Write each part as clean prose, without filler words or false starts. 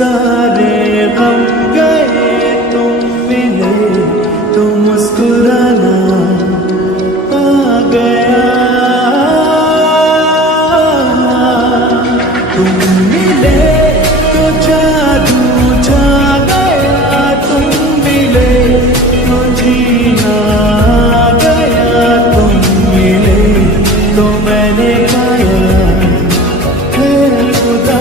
सारे गम गए, तुम मिले तो मुस्कुराना आ गया। तुम मिले तो जादू छा गया, तुम मिले तो जीना आ गया। तुम मिले तो मैंने पाया है खुदा।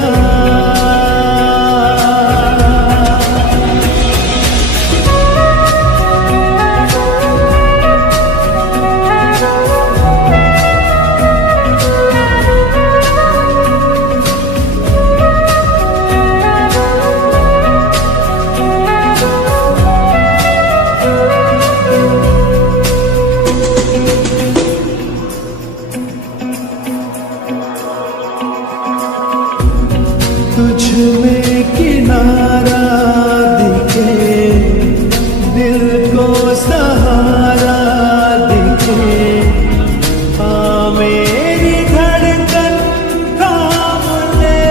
तुझ में किनारा दिखे, दिल को सहारा दिखे, हाँ मेरी धड़कन थाम ले।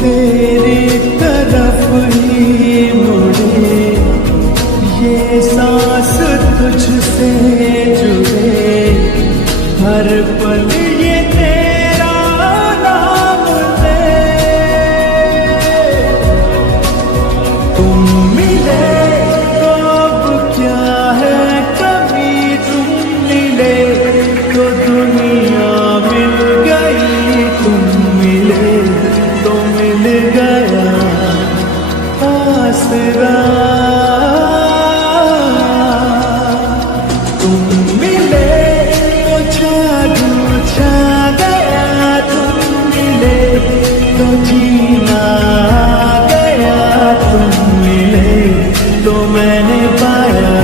तेरी तरफ ही मुड़े, ये सांस तुझसे जुड़े, हर पल ये तेरा नाम ले। तुम मिले तो अब क्या है कभी, तुम मिले तो दुनिया मिल गई। तुम मिले तो मिल गया आसरा। तुम मिले जादू छा गया, तुम मिले तो जीना आ गया। तुम मिले तो मैंने पाया